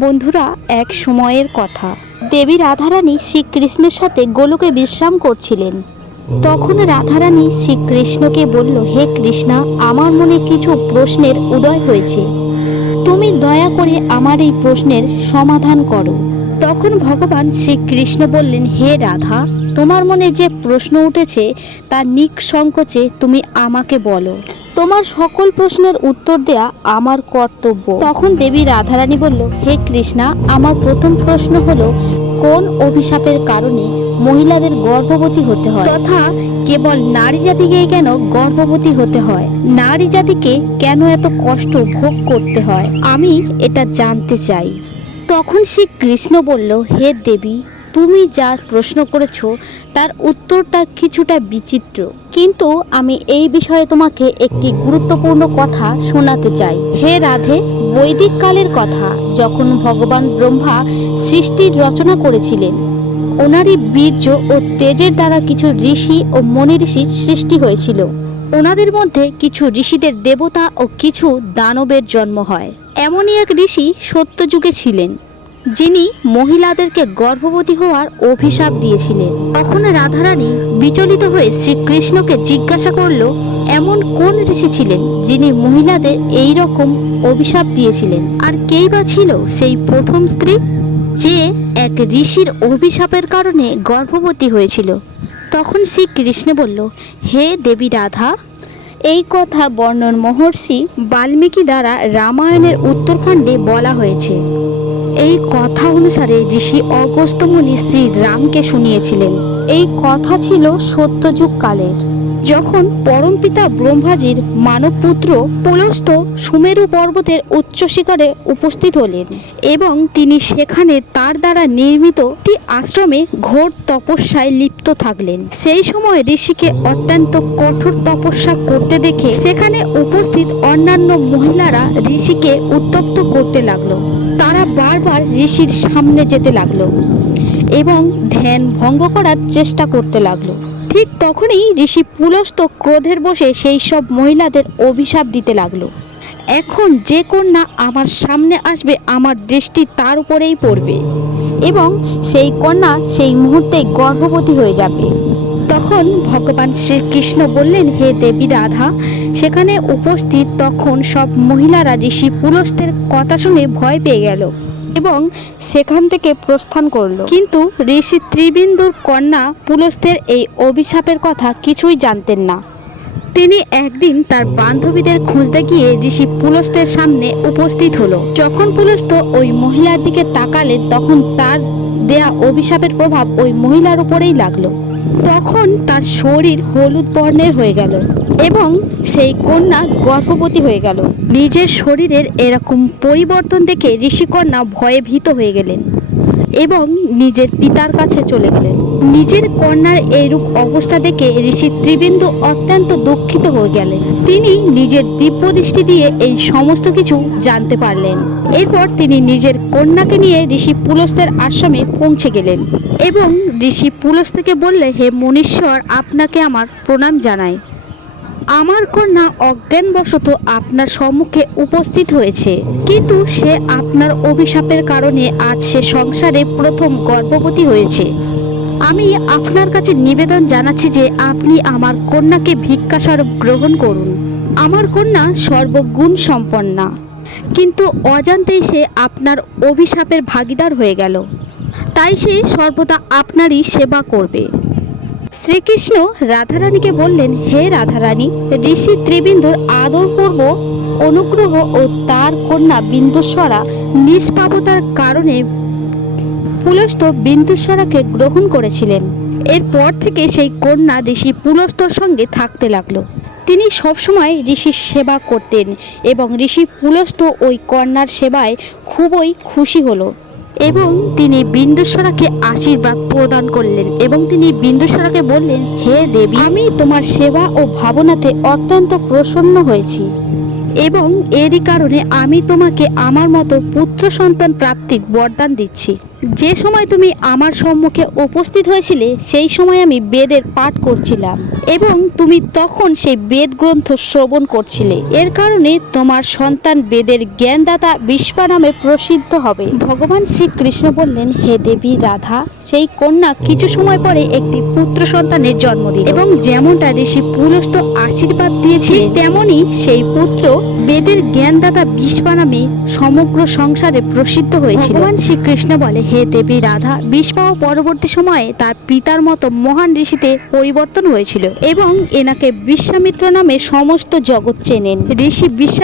বন্ধুরা, এক সময়ের কথা। দেবী রাধারানী শ্রীকৃষ্ণের সাথে গোলকে বিশ্রাম করছিলেন। তখন রাধারানী শ্রীকৃষ্ণকে বলল, হে কৃষ্ণা, আমার মনে কিছু প্রশ্নের উদয় হয়েছে। তুমি দয়া করে আমার এই প্রশ্নের সমাধান করো। তখন ভগবান শ্রীকৃষ্ণ বললেন, হে রাধা তোমার মনে যে প্রশ্ন উঠেছে তার নিঃসংকোচে তুমি আমাকে বলো। তোমার সকল প্রশ্নের উত্তর দেয়া আমার কর্তব্য। তখন দেবী রাধারানী বলল, হে কৃষ্ণা, আমার প্রথম প্রশ্ন হলো, কোন অভিশাপের কারণে মহিলাদের গর্ভবতী হতে হয়? তথা কেবল নারী জাতিকেই কেন গর্ভবতী হতে হয়? নারী জাতিকে কেন এত কষ্ট ভোগ করতে হয়? আমি এটা জানতে চাই। তখন শ্রী কৃষ্ণ বলল, হে দেবী তুমি যা প্রশ্ন করেছ, তার উত্তরটা কিছুটা বিচিত্র। কিন্তু আমি এই বিষয়ে তোমাকে একটি গুরুত্বপূর্ণ কথা শোনাতে চাই। হে রাধে, বৈদিক কালের কথা, যখন ভগবান ব্রহ্মা সৃষ্টির রচনা করেছিলেন, ওনারই বীর্য ও তেজের দ্বারা কিছু ঋষি ও মনি ঋষির সৃষ্টি হয়েছিল। ওনাদের মধ্যে কিছু ঋষিদের দেবতা ও কিছু দানবের জন্ম হয়। এমনই এক ঋষি সত্যযুগে ছিলেন। যিনি মহিলাদেরকে গর্ভবতী হওয়ার অভিশাপ দিয়েছিলেন। তখন রাধারানী বিচলিত হয়ে শ্রীকৃষ্ণকে জিজ্ঞাসা করল, এমন কোন ঋষি ছিলেন যিনি মহিলাদের এই রকম অভিশাপ দিয়েছিলেন? আর কেই বা ছিল সেই প্রথম স্ত্রী যে এক ঋষির অভিশাপের কারণে গর্ভবতী হয়েছিল? তখন শ্রীকৃষ্ণ বলল, হে দেবী রাধা, এই কথা বর্ণন মহর্ষি বাল্মীকি দ্বারা রামায়ণের উত্তরখণ্ডে বলা হয়েছে। এই কথা অনুসারে ঋষি অগস্ত্যমুনি শ্রী রামকে শুনিয়েছিলেন। এই কথা ছিল সত্যযুগ কালের যখন পরমপিতা ব্রহ্মাজির মানবপুত্র পুলস্ত সুমেরু পর্বতের উচ্চ শিখরে উপস্থিত হলেন এবং তিনি সেখানে তার দ্বারা নির্মিত একটি আশ্রমে ঘোর তপস্যায় লিপ্ত থাকলেন। সেই সময় ঋষিকে অত্যন্ত কঠোর তপস্যা করতে দেখে সেখানে উপস্থিত অন্যান্য মহিলারা ঋষিকে উত্তপ্ত করতে লাগল। তারা বারবার ঋষির সামনে যেতে লাগল এবং ধ্যান ভঙ্গ করার চেষ্টা করতে লাগল। ঠিক তখনই ঋষি পুলস্ত ক্রোধের বসে সেই সব মহিলাদের অভিশাপ দিতে লাগল। এখন যে কন্যা আমার সামনে আসবে, আমার দৃষ্টি তার উপরেই পড়বে। এবং সেই কন্যা সেই মুহূর্তে গর্ভবতী হয়ে যাবে। তখন ভগবান শ্রীকৃষ্ণ বললেন, হে দেবী রাধা, সেখানে উপস্থিত তখন সব মহিলারা ঋষি পুলস্তের কথা শুনে ভয় পেয়ে গেল। এবং সেখান থেকে প্রস্থান করল। কিন্তু ঋষি ত্রিবিন্দুর কন্যা পুলস্তের এই অভিশাপের কথা কিছুই জানতেন না। তিনি একদিন তার বান্ধবীদের খুঁজতে গিয়ে ঋষি পুলস্তের সামনে উপস্থিত হলো। যখন পুলস্ত ওই মহিলার দিকে তাকালেন তখন তার দেয়া অভিশাপের প্রভাব ওই মহিলার উপরেই লাগল। তখন তার শরীর হলুদ বর্ণের হয়ে গেল এবং সেই কন্যা গর্ভবতী হয়ে গেল। নিজের শরীরের এরকম পরিবর্তন দেখে ঋষিকন্যা ভয়ে ভীত হয়ে গেলেন এবং নিজের পিতার কাছে চলে গেলেন। নিজের কন্যার এইরূপ অবস্থা দেখে ঋষি ত্রিবিন্দু অত্যন্ত দুঃখিত হয়ে গেলেন। তিনি নিজের দিব্য দৃষ্টি দিয়ে এই সমস্ত কিছু জানতে পারলেন। এরপর তিনি নিজের কন্যাকে নিয়ে ঋষি পুলস্তের আশ্রমে পৌঁছে গেলেন এবং ঋষি পুলস্তেকে বললে, হে মনীশ্বর, আপনাকে আমার প্রণাম জানাই। আমার কন্যা অজ্ঞানবশত আপনার সম্মুখে উপস্থিত হয়েছে। কিন্তু সে আপনার অভিশাপের কারণে আজ সে সংসারে প্রথম গর্ভবতী হয়েছে। আমি আপনার কাছে নিবেদন জানাচ্ছি যে আপনি আমার কন্যাকে ভিক্ষাস্বরূপ গ্রহণ করুন। আমার কন্যা সর্বগুণ সম্পন্না। কিন্তু অজান্তেই সে আপনার অভিশাপের ভাগিদার হয়ে গেল। তাই সে সর্বদা আপনারই সেবা করবে। শ্রীকৃষ্ণ রাধারানীকে বললেন, হে রাধারানী, ঋষি ত্রিবিন্দুর আদরপূর্ব অনুগ্রহ ও তার কন্যা বিন্দুস্বরা নিষ্পাপতার কারণে পুলস্ত বিন্দুস্বরাকে গ্রহণ করেছিলেন। এরপর থেকে সেই কন্যা ঋষি পুলস্তর সঙ্গে থাকতে লাগল। তিনি সবসময় ঋষির সেবা করতেন এবং ঋষি পুলস্ত ওই কন্যার সেবায় খুবই খুশি হলো। এবং তিনি বিন্দুসরাকে আশীর্বাদ প্রদান করলেন এবং তিনি বিন্দুসারাকে বললেন, হে দেবী, আমি তোমার সেবা ও ভাবনাতে অত্যন্ত প্রসন্ন হয়েছি এবং এরই কারণে আমি তোমাকে আমার মতো পুত্র সন্তান প্রাপ্তির বরদান দিচ্ছি। যে সময় তুমি আমার সম্মুখে উপস্থিত হয়েছিলে, সেই সময় আমি বেদের পাঠ করছিলাম। এবং তুমি তখন সেই বেদ গ্রন্থ শ্রবণ করছিলে। এর কারণে তোমার সন্তান বেদের জ্ঞানদাতা বিশ্বা নামে প্রসিদ্ধ হবে। ভগবান শ্রীকৃষ্ণ বললেন, হে দেবী রাধা, সেই কন্যা কিছু সময় পরে একটি পুত্র সন্তানের জন্ম দিল এবং যেমনটা ঋষি পুলস্ত আশীর্বাদ দিয়েছিলেন তেমনি সেই পুত্র বেদের জ্ঞানদাতা বিশ্বা নামে সমগ্র সংসারে প্রসিদ্ধ হয়েছিল। ভগবান শ্রীকৃষ্ণ বলে হে দেবী রাধা বিশ্বা পরবর্তী সময়ে তার পিতার মতো মহান ঋষিতে পরিবর্তন হয়েছিল এবং এনাকে বিশ্বামিত্র নামে সমস্ত জগৎ চেনেন। ঋষি বিশ্বা